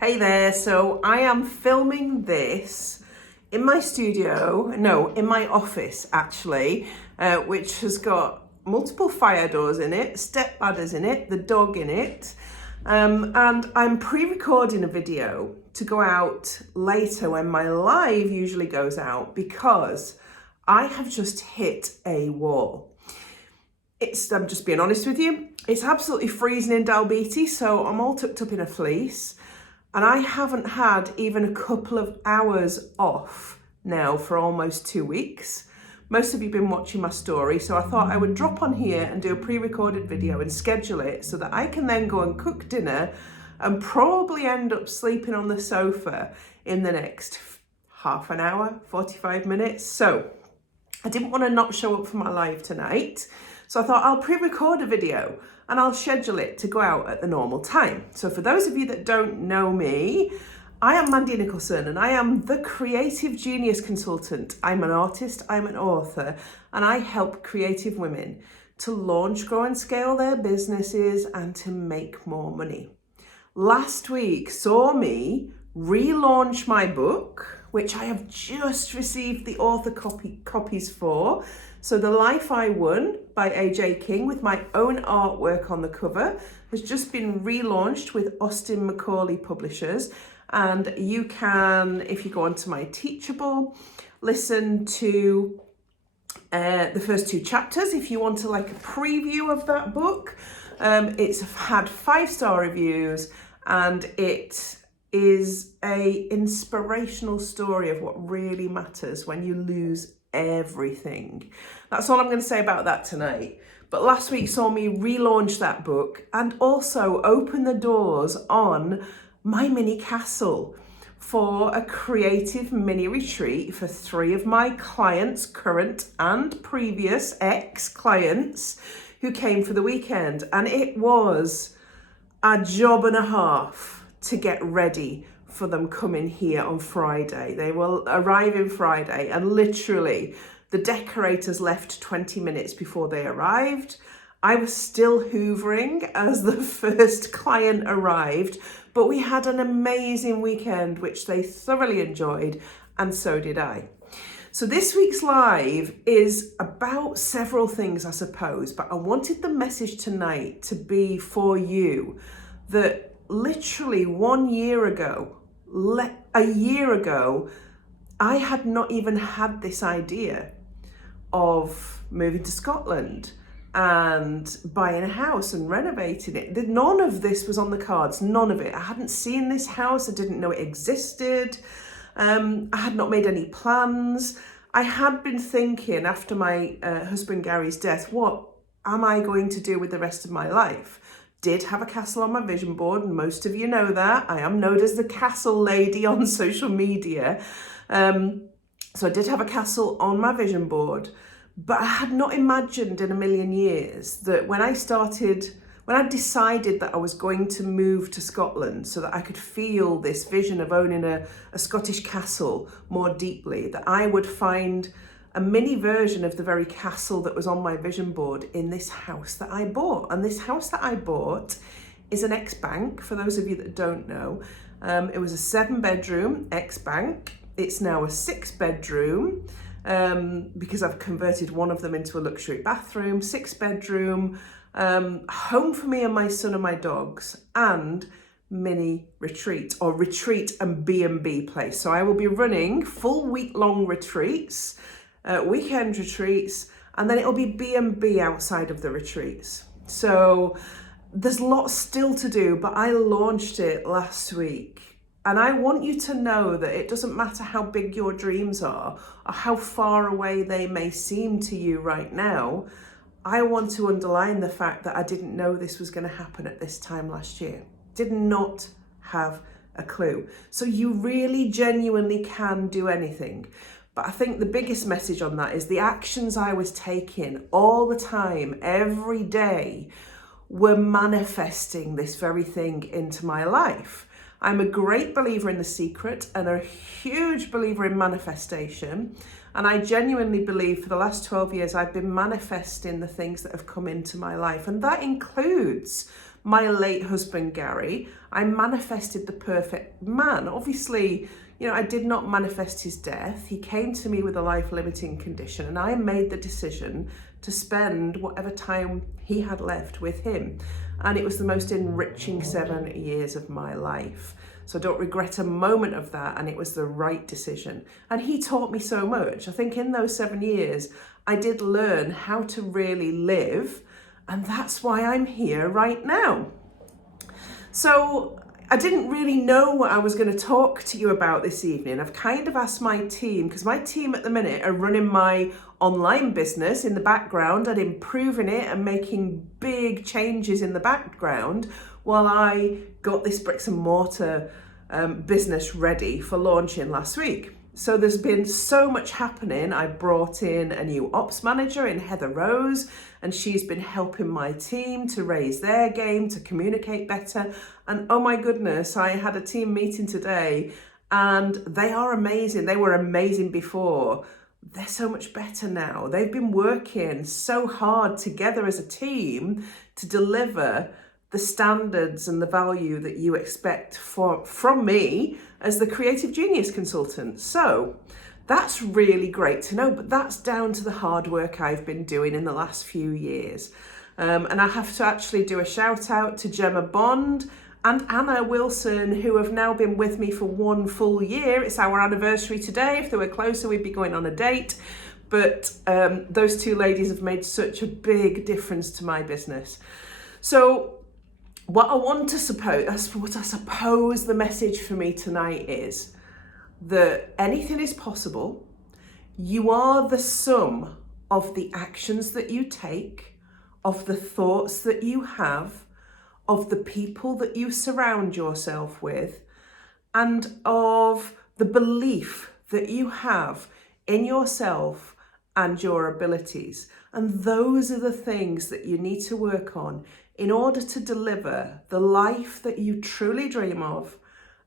Hey there, so I am filming this in my studio, no, in my office actually, which has got multiple fire doors in it, step ladders in it, the dog in it, and I'm pre-recording a video to go out later when my live usually goes out because I have just hit a wall. I'm just being honest with you, it's absolutely freezing in Dalbeattie, so I'm all tucked up in a fleece. And I haven't had even a couple of hours off now for almost 2 weeks. Most of you have been watching my story, so I thought I would drop on here and do a pre-recorded video and schedule it so that I can then go and cook dinner and probably end up sleeping on the sofa in the next half an hour, 45 minutes. So I didn't want to not show up for my live tonight. So I thought I'll pre-record a video and I'll schedule it to go out at the normal time. So for those of you that don't know me, I am Mandy Nicholson and I am the creative genius consultant. I'm an artist, I'm an author, and I help creative women to launch, grow and scale their businesses and to make more money. Last week saw me relaunch my book, which I have just received the author copies for. So The Life I Won by AJ King with my own artwork on the cover has just been relaunched with Austin Macaulay Publishers. And you can, if you go onto my Teachable, listen to the first 2 chapters if you want to like a preview of that book. It's had 5-star reviews and it is a inspirational story of what really matters when you lose everything. That's all I'm going to say about that tonight. But last week saw me relaunch that book and also open the doors on my mini castle for a creative mini retreat for 3 of my clients, current and previous ex-clients who came for the weekend. And it was a job and a half to get ready for them coming here on Friday. They will arrive in Friday and literally the decorators left 20 minutes before they arrived. I was still hoovering as the first client arrived, but we had an amazing weekend, which they thoroughly enjoyed, and so did I. So this week's live is about several things, I suppose, but I wanted the message tonight to be for you that literally 1 year ago, a year ago, I had not even had this idea of moving to Scotland and buying a house and renovating it. None of this was on the cards, none of it. I hadn't seen this house, I didn't know it existed. I had not made any plans. I had been thinking after my husband Gary's death, what am I going to do with the rest of my life? Did have a castle on my vision board, and most of you know that. I am known as the castle lady on social media. So I did have a castle on my vision board, but I had not imagined in a million years that when I decided that I was going to move to Scotland so that I could feel this vision of owning a Scottish castle more deeply, that I would find a mini version of the very castle that was on my vision board in this house that I bought. And this house that I bought is an ex-bank, for those of you that don't know. It was a 7-bedroom ex-bank. It's now a 6-bedroom because I've converted one of them into a luxury bathroom, 6-bedroom, home for me and my son and my dogs, and mini retreat or retreat and B&B place. So I will be running full week-long retreats, weekend retreats, and then it'll be B&B outside of the retreats. So there's lots still to do, but I launched it last week. And I want you to know that it doesn't matter how big your dreams are or how far away they may seem to you right now. I want to underline the fact that I didn't know this was going to happen at this time last year. Did not have a clue. So you really genuinely can do anything. But I think the biggest message on that is the actions I was taking all the time, every day, were manifesting this very thing into my life. I'm a great believer in The Secret and a huge believer in manifestation. And I genuinely believe for the last 12 years, I've been manifesting the things that have come into my life. And that includes my late husband, Gary, I manifested the perfect man. Obviously, I did not manifest his death. He came to me with a life-limiting condition, and I made the decision to spend whatever time he had left with him. And it was the most enriching 7 years of my life. So I don't regret a moment of that, and it was the right decision. And he taught me so much. I think in those 7 years, I did learn how to really live, and that's why I'm here right now. So I didn't really know what I was going to talk to you about this evening. I've kind of asked my team, because my team at the minute are running my online business in the background and improving it and making big changes in the background while I got this bricks and mortar business ready for launching last week. So there's been so much happening. I brought in a new ops manager in Heather Rose, and she's been helping my team to raise their game, to communicate better. And oh my goodness, I had a team meeting today and they are amazing. They were amazing before. They're so much better now. They've been working so hard together as a team to deliver the standards and the value that you expect from me as the creative genius consultant. So that's really great to know, but that's down to the hard work I've been doing in the last few years. And I have to actually do a shout out to Gemma Bond and Anna Wilson, who have now been with me for 1 full year. It's our anniversary today. If they were closer, we'd be going on a date. But those 2 ladies have made such a big difference to my business. So what I suppose the message for me tonight is that anything is possible. You are the sum of the actions that you take, of the thoughts that you have, of the people that you surround yourself with, and of the belief that you have in yourself and your abilities. And those are the things that you need to work on in order to deliver the life that you truly dream of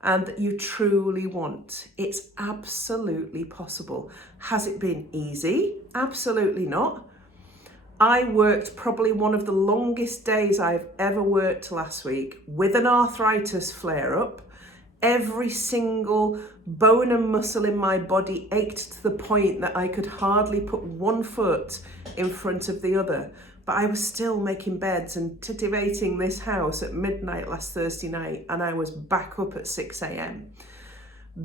and that you truly want. It's absolutely possible. Has it been easy? Absolutely not. I worked probably one of the longest days I've ever worked last week with an arthritis flare-up. Every single bone and muscle in my body ached to the point that I could hardly put one foot in front of the other. But I was still making beds and titivating this house at midnight last Thursday night, and I was back up at 6 a.m.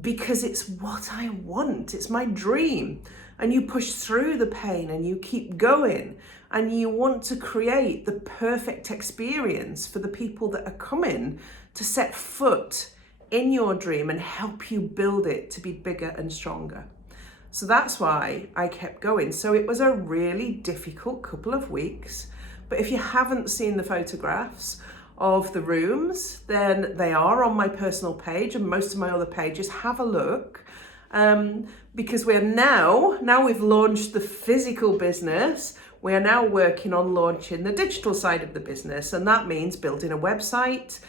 because it's what I want. It's my dream. And you push through the pain and you keep going, and you want to create the perfect experience for the people that are coming to set foot in your dream and help you build it to be bigger and stronger. So that's why I kept going. So it was a really difficult couple of weeks. But if you haven't seen the photographs of the rooms, then they are on my personal page and most of my other pages. Have a look. Because we're now we've launched the physical business, we are now working on launching the digital side of the business. And that means building a website,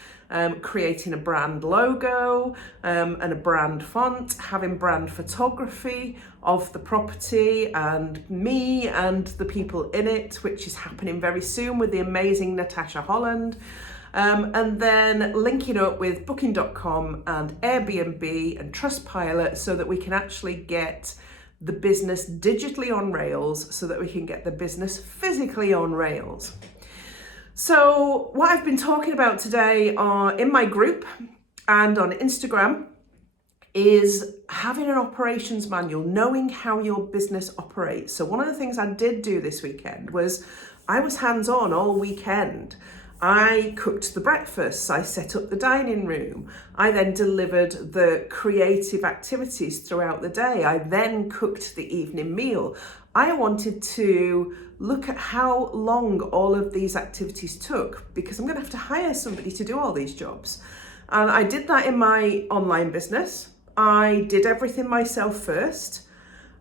creating a brand logo and a brand font, having brand photography of the property and me and the people in it, which is happening very soon with the amazing Natasha Holland. And then linking up with Booking.com and Airbnb and Trustpilot so that we can actually get the business digitally on rails so that we can get the business physically on rails. So what I've been talking about today in my group and on Instagram is having an operations manual, knowing how your business operates. So one of the things I did do this weekend was I was hands-on all weekend. I cooked the breakfast, I set up the dining room, I then delivered the creative activities throughout the day, I then cooked the evening meal. I wanted to look at how long all of these activities took because I'm going to have to hire somebody to do all these jobs. And I did that in my online business. I did everything myself first.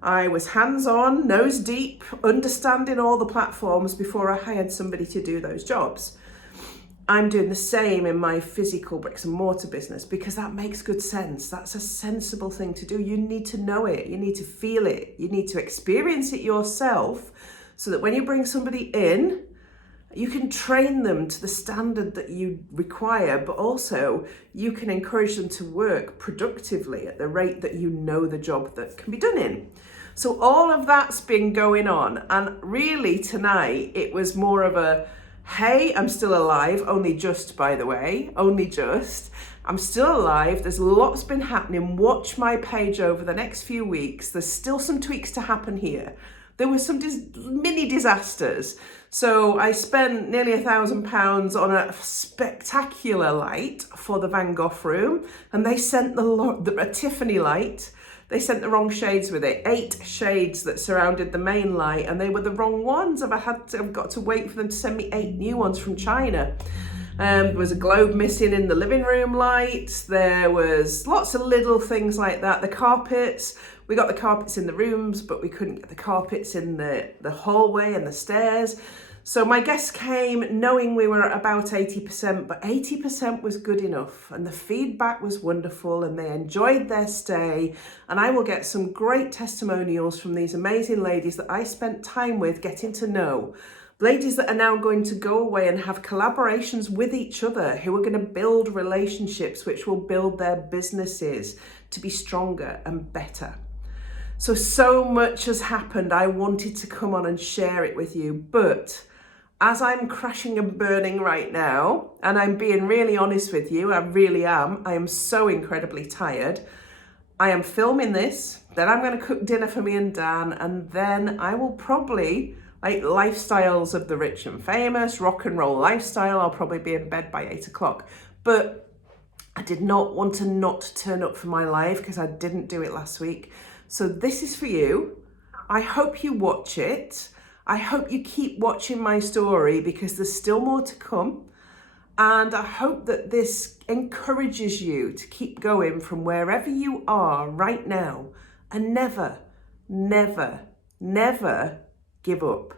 I was hands-on, nose deep, understanding all the platforms before I hired somebody to do those jobs. I'm doing the same in my physical bricks and mortar business because that makes good sense. That's a sensible thing to do. You need to know it. You need to feel it. You need to experience it yourself so that when you bring somebody in, You can train them to the standard that you require, but also you can encourage them to work productively at the rate that you know the job that can be done in. So all of that's been going on, and really tonight it was more of a, hey, I'm still alive, only just, by the way, only just. I'm still alive, there's lots been happening. Watch my page over the next few weeks. There's still some tweaks to happen here. There were some mini disasters. So I spent nearly £1,000 on a spectacular light for the Van Gogh room, and they sent a Tiffany light. They sent the wrong shades with it, 8 shades that surrounded the main light, and they were the wrong ones. I've got to wait for them to send me 8 new ones from China. There was a globe missing in the living room light. There was lots of little things like that. The carpets, we got the carpets in the rooms, but we couldn't get the carpets in the hallway and the stairs. So my guests came knowing we were at about 80%, but 80% was good enough, and the feedback was wonderful, and they enjoyed their stay. And I will get some great testimonials from these amazing ladies that I spent time with getting to know. Ladies that are now going to go away and have collaborations with each other, who are going to build relationships which will build their businesses to be stronger and better. So much has happened. I wanted to come on and share it with you, but as I'm crashing and burning right now, and I'm being really honest with you, I really am, I am so incredibly tired. I am filming this, then I'm going to cook dinner for me and Dan, and then I will probably, like lifestyles of the rich and famous, rock and roll lifestyle, I'll probably be in bed by 8 o'clock. But I did not want to not turn up for my live because I didn't do it last week. So this is for you. I hope you watch it. I hope you keep watching my story because there's still more to come. And I hope that this encourages you to keep going from wherever you are right now and never, never, never give up.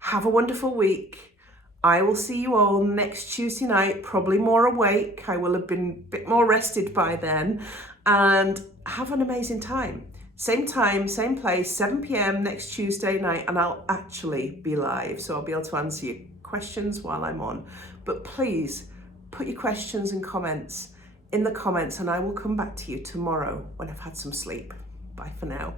Have a wonderful week. I will see you all next Tuesday night, probably more awake. I will have been a bit more rested by then, and have an amazing time. Same time, same place, 7 p.m. next Tuesday night, and I'll actually be live, so I'll be able to answer your questions while I'm on. But please put your questions and comments in the comments, and I will come back to you tomorrow when I've had some sleep. Bye for now.